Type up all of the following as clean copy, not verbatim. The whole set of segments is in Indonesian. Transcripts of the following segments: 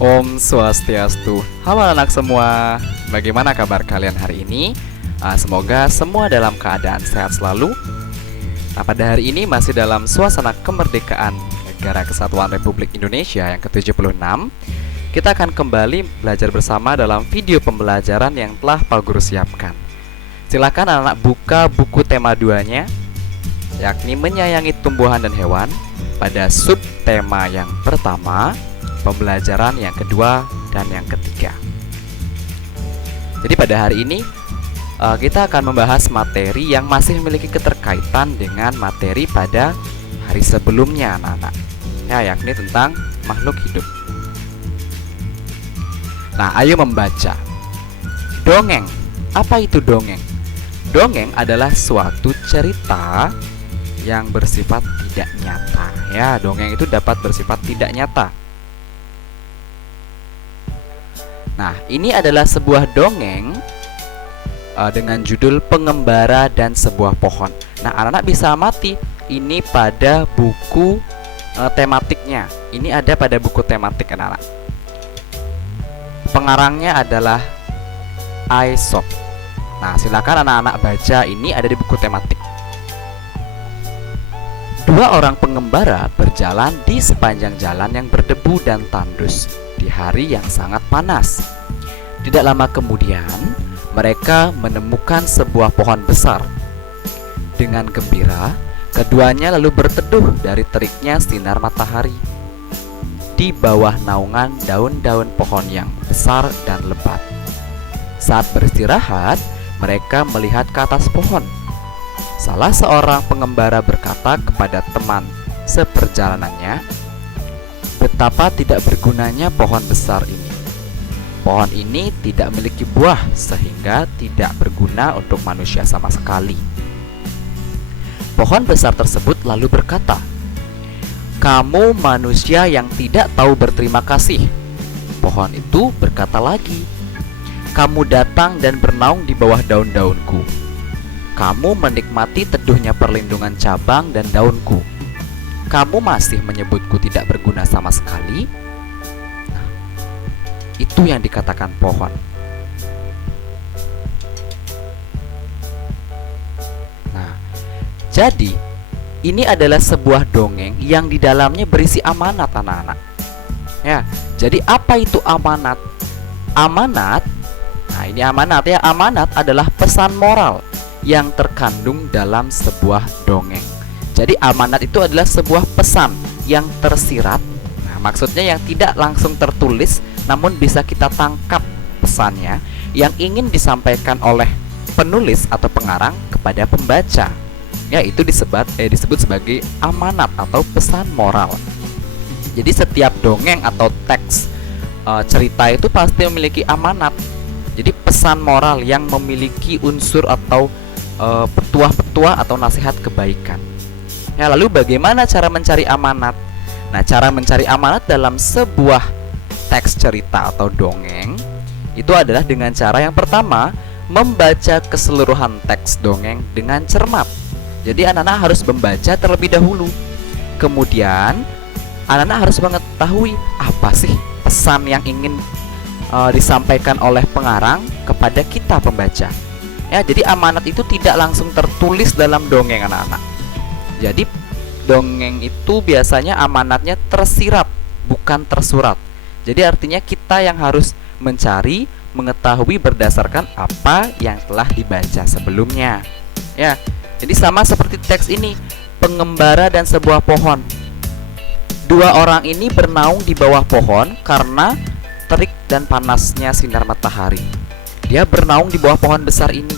Om Swastiastu. Halo anak semua, bagaimana kabar kalian hari ini? Semoga semua dalam keadaan sehat selalu. Pada hari ini masih dalam suasana kemerdekaan Negara Kesatuan Republik Indonesia yang ke-76. Kita akan kembali belajar bersama dalam video pembelajaran yang telah Pak Guru siapkan. Silakan anak-anak buka buku tema 2-nya, yakni menyayangi tumbuhan dan hewan, pada subtema yang pertama, pembelajaran yang kedua dan yang ketiga. Jadi pada hari ini kita akan membahas materi yang masih memiliki keterkaitan dengan materi pada hari sebelumnya, anak-anak, yakni tentang makhluk hidup. Nah, ayo membaca. Dongeng. Apa itu dongeng? Dongeng adalah suatu cerita yang bersifat tidak nyata. Dongeng itu dapat bersifat tidak nyata. Nah, ini adalah sebuah dongeng dengan judul Pengembara dan Sebuah Pohon. Nah, anak-anak bisa amati ini pada buku tematiknya. Ini ada pada buku tematik, anak-anak. Pengarangnya adalah Aesop. Nah, silakan anak-anak baca, ini ada di buku tematik. Dua orang pengembara berjalan di sepanjang jalan yang berdebu dan tandus di hari yang sangat panas. Tidak lama kemudian, mereka menemukan sebuah pohon besar. Dengan gembira, keduanya lalu berteduh dari teriknya sinar matahari di bawah naungan daun-daun pohon yang besar dan lebat. Saat beristirahat, mereka melihat ke atas pohon. Salah seorang pengembara berkata kepada teman seperjalanannya, "Betapa tidak bergunanya pohon besar ini. Pohon ini tidak memiliki buah sehingga tidak berguna untuk manusia sama sekali." Pohon besar tersebut lalu berkata, "Kamu manusia yang tidak tahu berterima kasih." Pohon itu berkata lagi, "Kamu datang dan bernaung di bawah daun-daunku. Kamu menikmati teduhnya perlindungan cabang dan daunku. Kamu masih menyebutku tidak berguna sama sekali." Nah, itu yang dikatakan pohon. Nah, jadi ini adalah sebuah dongeng yang di dalamnya berisi amanat, anak-anak. Jadi apa itu amanat? Amanat, nah ini amanat Amanat adalah pesan moral yang terkandung dalam sebuah dongeng. Jadi amanat itu adalah sebuah pesan yang tersirat. Nah, maksudnya yang tidak langsung tertulis, namun bisa kita tangkap pesannya yang ingin disampaikan oleh penulis atau pengarang kepada pembaca. Itu disebut sebagai amanat atau pesan moral. Jadi setiap dongeng atau teks cerita itu pasti memiliki amanat. Jadi pesan moral yang memiliki unsur atau petuah-petuah atau nasihat kebaikan. Lalu bagaimana cara mencari amanat? Nah, cara mencari amanat dalam sebuah teks cerita atau dongeng itu adalah dengan cara yang pertama, membaca keseluruhan teks dongeng dengan cermat. Jadi anak-anak harus membaca terlebih dahulu. Kemudian anak-anak harus mengetahui apa sih pesan yang ingin disampaikan oleh pengarang kepada kita pembaca. Jadi amanat itu tidak langsung tertulis dalam dongeng, anak-anak. Jadi dongeng itu biasanya amanatnya tersirat, bukan tersurat. Jadi artinya kita yang harus mencari, mengetahui berdasarkan apa yang telah dibaca sebelumnya. Jadi sama seperti teks ini, Pengembara dan Sebuah Pohon. Dua orang ini bernaung di bawah pohon karena terik dan panasnya sinar matahari. Dia bernaung di bawah pohon besar ini.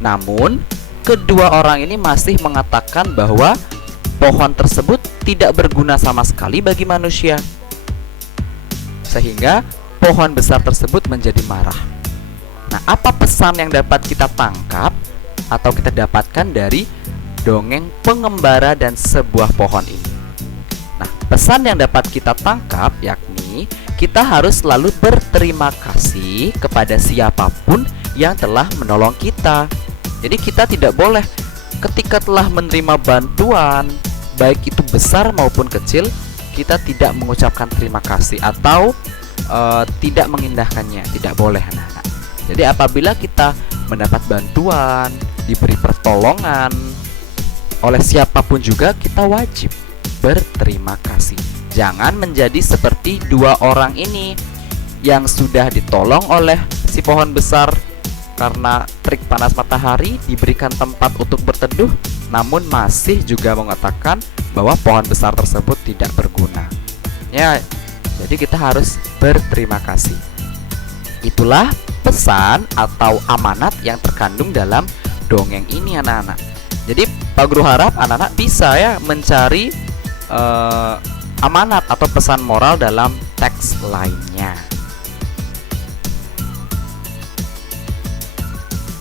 Namun, kedua orang ini masih mengatakan bahwa pohon tersebut tidak berguna sama sekali bagi manusia. Sehingga pohon besar tersebut menjadi marah. Nah, apa pesan yang dapat kita tangkap atau kita dapatkan dari dongeng Pengembara dan Sebuah Pohon ini? Nah, pesan yang dapat kita tangkap yakni kita harus selalu berterima kasih kepada siapapun yang telah menolong kita. Jadi kita tidak boleh ketika telah menerima bantuan, baik itu besar maupun kecil, kita tidak mengucapkan terima kasih atau tidak mengindahkannya, tidak boleh anak-anak. Jadi apabila kita mendapat bantuan, diberi pertolongan oleh siapapun juga, kita wajib berterima kasih. Jangan menjadi seperti dua orang ini yang sudah ditolong oleh si pohon besar karena terik panas matahari, diberikan tempat untuk berteduh, namun masih juga mengatakan bahwa pohon besar tersebut tidak berguna. Ya, jadi kita harus berterima kasih. Itulah pesan atau amanat yang terkandung dalam dongeng ini anak-anak. Jadi Pak Guru harap anak-anak bisa ya mencari amanat atau pesan moral dalam teks lainnya.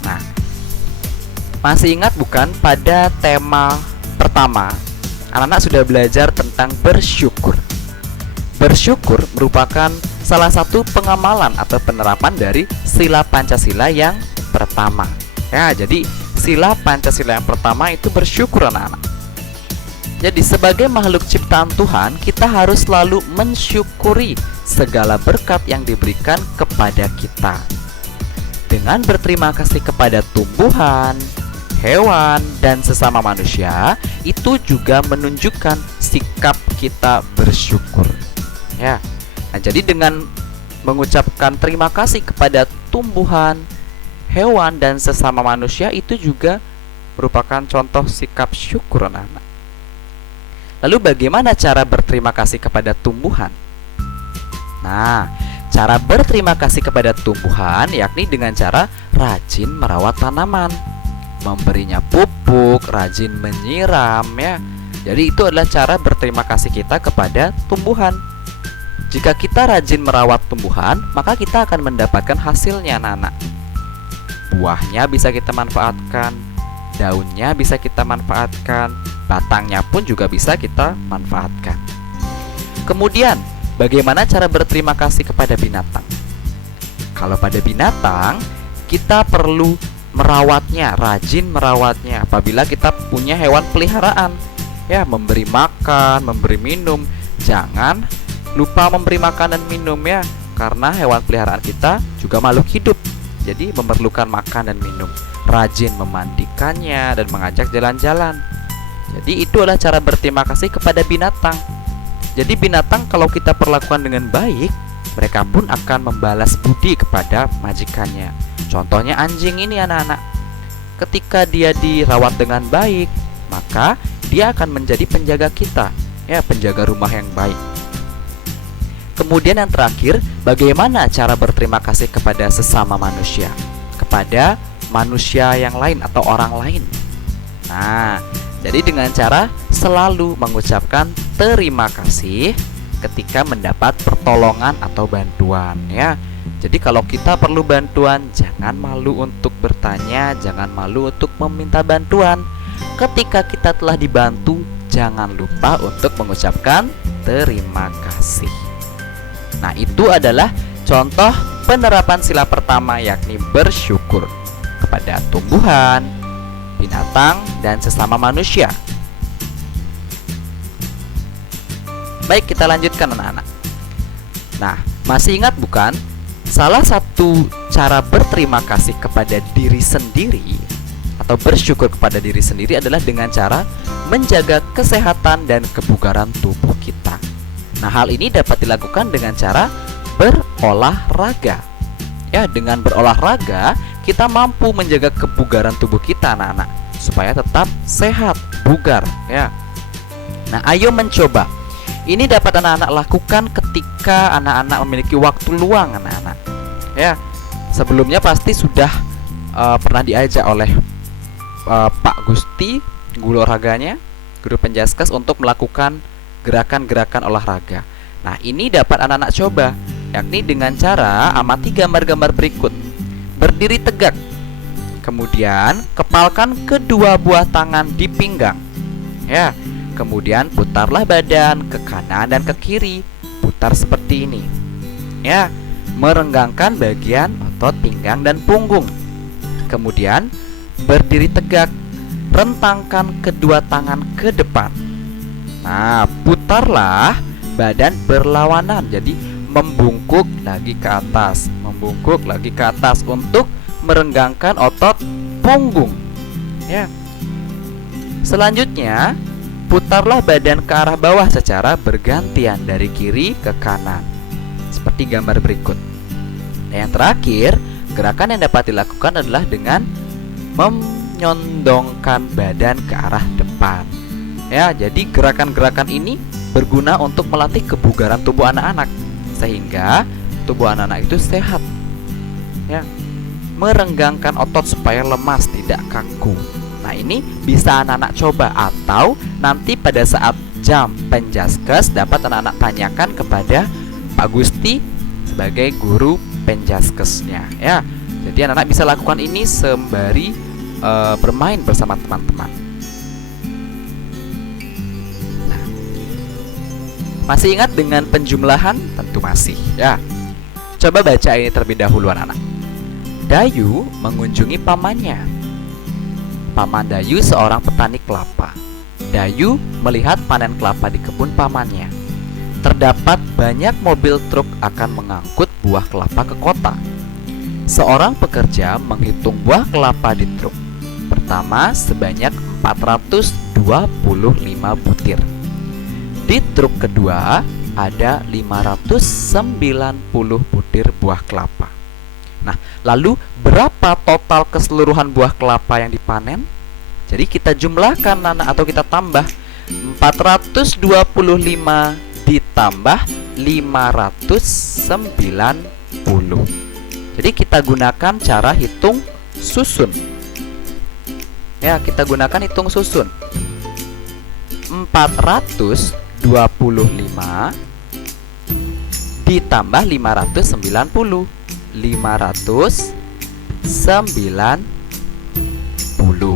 Nah, masih ingat bukan pada tema pertama anak-anak sudah belajar tentang bersyukur. Bersyukur merupakan salah satu pengamalan atau penerapan dari sila Pancasila yang pertama. Ya, jadi sila Pancasila yang pertama itu bersyukur anak-anak. Jadi sebagai makhluk ciptaan Tuhan, kita harus selalu mensyukuri segala berkat yang diberikan kepada kita. Dengan berterima kasih kepada tumbuhan, hewan, dan sesama manusia, itu juga menunjukkan sikap kita bersyukur. Ya. Nah, jadi dengan mengucapkan terima kasih kepada tumbuhan, hewan, dan sesama manusia, itu juga merupakan contoh sikap syukur anak-anak. Lalu bagaimana cara berterima kasih kepada tumbuhan? Nah, cara berterima kasih kepada tumbuhan yakni dengan cara rajin merawat tanaman, memberinya pupuk, rajin menyiram ya. Jadi itu adalah cara berterima kasih kita kepada tumbuhan. Jika kita rajin merawat tumbuhan, maka kita akan mendapatkan hasilnya anak-anak. Buahnya bisa kita manfaatkan, daunnya bisa kita manfaatkan, batangnya pun juga bisa kita manfaatkan. Kemudian, bagaimana cara berterima kasih kepada binatang? Kalau pada binatang, kita perlu merawatnya, rajin merawatnya. Apabila kita punya hewan peliharaan, ya, memberi makan, memberi minum. Jangan lupa memberi makan dan minum ya, karena hewan peliharaan kita juga makhluk hidup, jadi memerlukan makan dan minum. Rajin memandikannya dan mengajak jalan-jalan. Jadi itu adalah cara berterima kasih kepada binatang. Jadi binatang kalau kita perlakukan dengan baik, mereka pun akan membalas budi kepada majikannya. Contohnya anjing ini anak-anak. Ketika dia dirawat dengan baik, maka dia akan menjadi penjaga kita, ya, penjaga rumah yang baik. Kemudian yang terakhir, bagaimana cara berterima kasih kepada sesama manusia, kepada manusia yang lain atau orang lain. Nah, jadi dengan cara selalu mengucapkan terima kasih ketika mendapat pertolongan atau bantuan ya. Jadi kalau kita perlu bantuan, jangan malu untuk bertanya, jangan malu untuk meminta bantuan. Ketika kita telah dibantu, jangan lupa untuk mengucapkan terima kasih. Nah, itu adalah contoh penerapan sila pertama, yakni bersyukur kepada tumbuhan, binatang, dan sesama manusia. Baik, kita lanjutkan anak-anak. Nah, masih ingat bukan? Salah satu cara berterima kasih kepada diri sendiri atau bersyukur kepada diri sendiri adalah dengan cara menjaga kesehatan dan kebugaran tubuh kita. Nah, hal ini dapat dilakukan dengan cara berolahraga. Ya, dengan berolahraga kita mampu menjaga kebugaran tubuh kita anak-anak supaya tetap sehat, bugar ya. Nah, ayo mencoba. Ini dapat anak-anak lakukan ketika anak-anak memiliki waktu luang anak-anak. Ya, sebelumnya pasti sudah pernah diajak oleh Pak Gusti, guru olahraganya, guru penjaskes, untuk melakukan gerakan-gerakan olahraga. Nah, ini dapat anak-anak coba, yakni dengan cara amati gambar-gambar berikut. Berdiri tegak, kemudian kepalkan kedua buah tangan di pinggang. Ya, kemudian putarlah badan ke kanan dan ke kiri, putar seperti ini. Ya, merenggangkan bagian otot pinggang dan punggung. Kemudian berdiri tegak, rentangkan kedua tangan ke depan. Nah, putarlah badan berlawanan. Jadi membungkuk lagi ke atas, membungkuk lagi ke atas untuk merenggangkan otot punggung. Ya. Selanjutnya, putarlah badan ke arah bawah secara bergantian dari kiri ke kanan, seperti gambar berikut. Nah, yang terakhir, gerakan yang dapat dilakukan adalah dengan menyondongkan badan ke arah depan. Ya, jadi gerakan-gerakan ini berguna untuk melatih kebugaran tubuh anak-anak sehingga tubuh anak-anak itu sehat. Ya, merenggangkan otot supaya lemas, tidak kaku. Nah, ini bisa anak-anak coba atau nanti pada saat jam penjaskes dapat anak-anak tanyakan kepada Pak Gusti sebagai guru penjaskesnya. Ya, jadi anak-anak bisa lakukan ini sembari bermain bersama teman-teman. Nah, masih ingat dengan penjumlahan? Tentu masih. Ya, coba baca ini terlebih dahulu anak-anak. Dayu mengunjungi pamannya. Paman Dayu seorang petani kelapa. Dayu melihat panen kelapa di kebun pamannya. Terdapat banyak mobil truk akan mengangkut buah kelapa ke kota. Seorang pekerja menghitung buah kelapa di truk. Pertama sebanyak 425 butir. Di truk kedua ada 590 butir buah kelapa. Nah, lalu berapa total keseluruhan buah kelapa yang dipanen? Jadi kita jumlahkan atau kita tambah 425 ditambah 590. Jadi kita gunakan cara hitung susun. Ya, kita gunakan hitung susun. 425 ditambah 590. 590.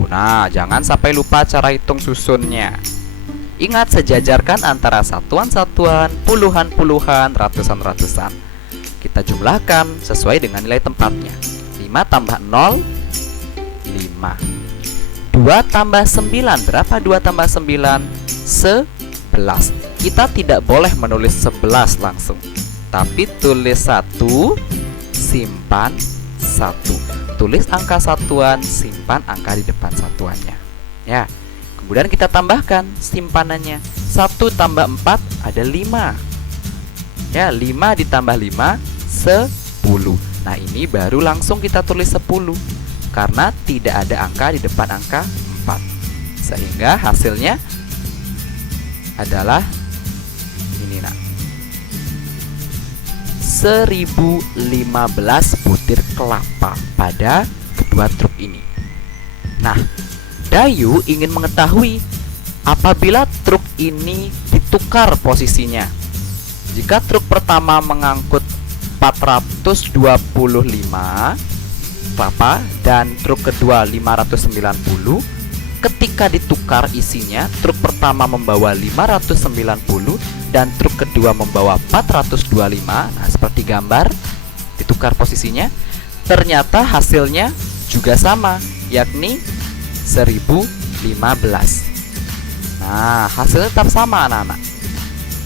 Nah, jangan sampai lupa cara hitung susunnya. Ingat, sejajarkan antara satuan-satuan, puluhan-puluhan, ratusan-ratusan. Kita jumlahkan sesuai dengan nilai tempatnya. 5 tambah 0, 5. 2 tambah 9, berapa 2 tambah 9? 11. Kita tidak boleh menulis 11 langsung, tapi tulis 1, simpan 1. Tulis angka satuan, simpan angka di depan satuannya. Ya. Kemudian kita tambahkan simpanannya. 1 tambah 4 ada 5. Ya, 5 ditambah 5 10. Nah, ini baru langsung kita tulis 10 karena tidak ada angka di depan angka 4. Sehingga hasilnya adalah ini, nak. 1015 butir kelapa pada kedua truk ini. Nah, Dayu ingin mengetahui apabila truk ini ditukar posisinya. Jika truk pertama mengangkut 425 kelapa dan truk kedua 590, ketika ditukar isinya, truk pertama membawa 590 dan truk kedua membawa 425. Nah, seperti gambar, ditukar posisinya. Ternyata hasilnya juga sama, yakni 1015. Nah, hasilnya tetap sama anak-anak.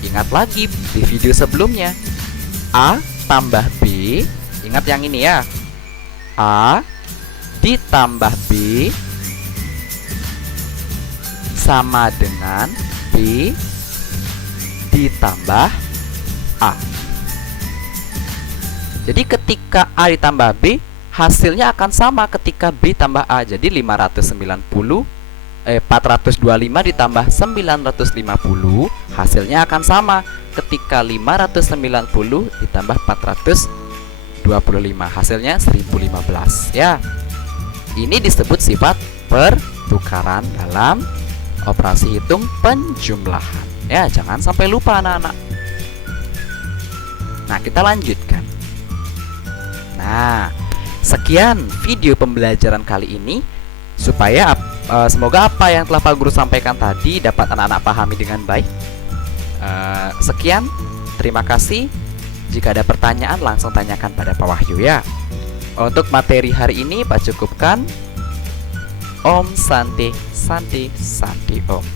Ingat lagi di video sebelumnya, A tambah B. Ingat yang ini ya, A ditambah B sama dengan B ditambah A. Jadi ketika A ditambah B, hasilnya akan sama ketika B tambah A. Jadi 425 ditambah 950, hasilnya akan sama ketika 590 ditambah 425, hasilnya 1015. Ya, ini disebut sifat pertukaran dalam operasi hitung penjumlahan. Ya, jangan sampai lupa anak-anak. Nah, kita lanjutkan. Nah, sekian video pembelajaran kali ini. Supaya semoga apa yang telah Pak Guru sampaikan tadi dapat anak-anak pahami dengan baik. Sekian, terima kasih. Jika ada pertanyaan langsung tanyakan pada Pak Wahyu ya. Untuk materi hari ini Pak cukupkan. Om Santi Santi Santi Om.